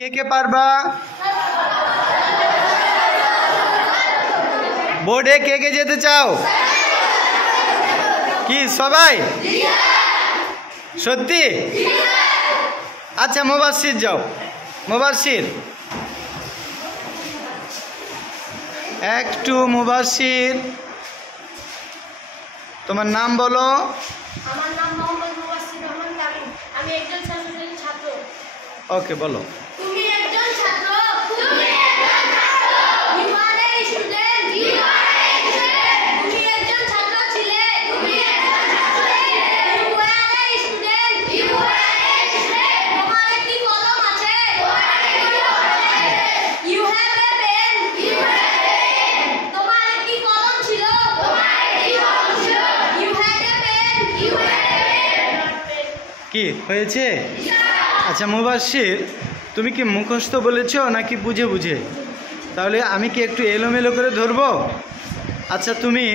কে পারবা? বোর্ডে কে যেতে চাও? কি সবাই? সত্যি? আচ্ছা মুবাশশির যাও। মুবাশশির একটু। মুবাশশির তোমার নাম বলো। আমার নাম মোহাম্মদ মুবাশশির রহমান তামিম। আমি একজন ষষ্ঠ শ্রেণীর ছাত্র। ওকে বলো। তুমি একজন ছাত্র। তুমি একজন ছাত্র। You are a student. You are a student. তুমি একজন ছাত্র ছিলে। তুমি একজন ছাত্র ছিলে। You are a student. You are a student. তোমার একটি কলম আছে। তোমার একটি কলম আছে। You have a pen. You have a pen. তোমার একটি কলম ছিল। তোমার একটি কলম ছিল। You had a pen. You had a pen. কি হয়েছে? আচ্ছা মুবাশশির, তুমি কি মুখস্থ বলেছো নাকি বুঝে বুঝে? তাহলে আমি কি একটু এলোমেলো করে ধরবো? আচ্ছা তুমি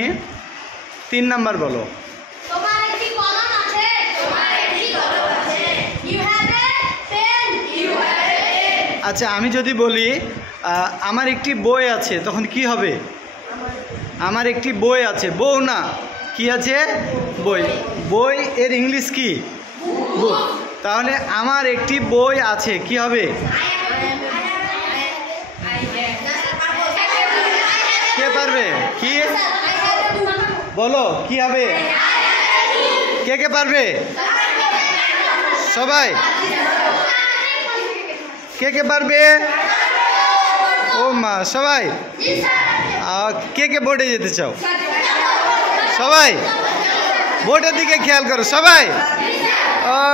3 নাম্বার বলো। তোমার একটি কলম আছে। তোমার একটি কলম আছে। You have a pen. You have a pen. আচ্ছা আমি যদি বলি আমার একটি বই আছে, তখন কি হবে? আমার একটি বই আছে। বউ না, কি আছে? বই। বই এর ইংলিশ কি? বুক। তাহলে আমার একটি বই আছে, কি হবে? কে পারবে? কি বলো, কি হবে? কে পারবে? সবাই? কে পারবে? ও মা, সবাই? কে বোর্ডে যেতে চাও? সবাই বোর্ডের দিকে খেয়াল করো সবাই।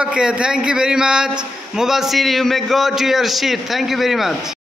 Okay, thank you very much. Mubassir, you may go to your seat. Thank you very much.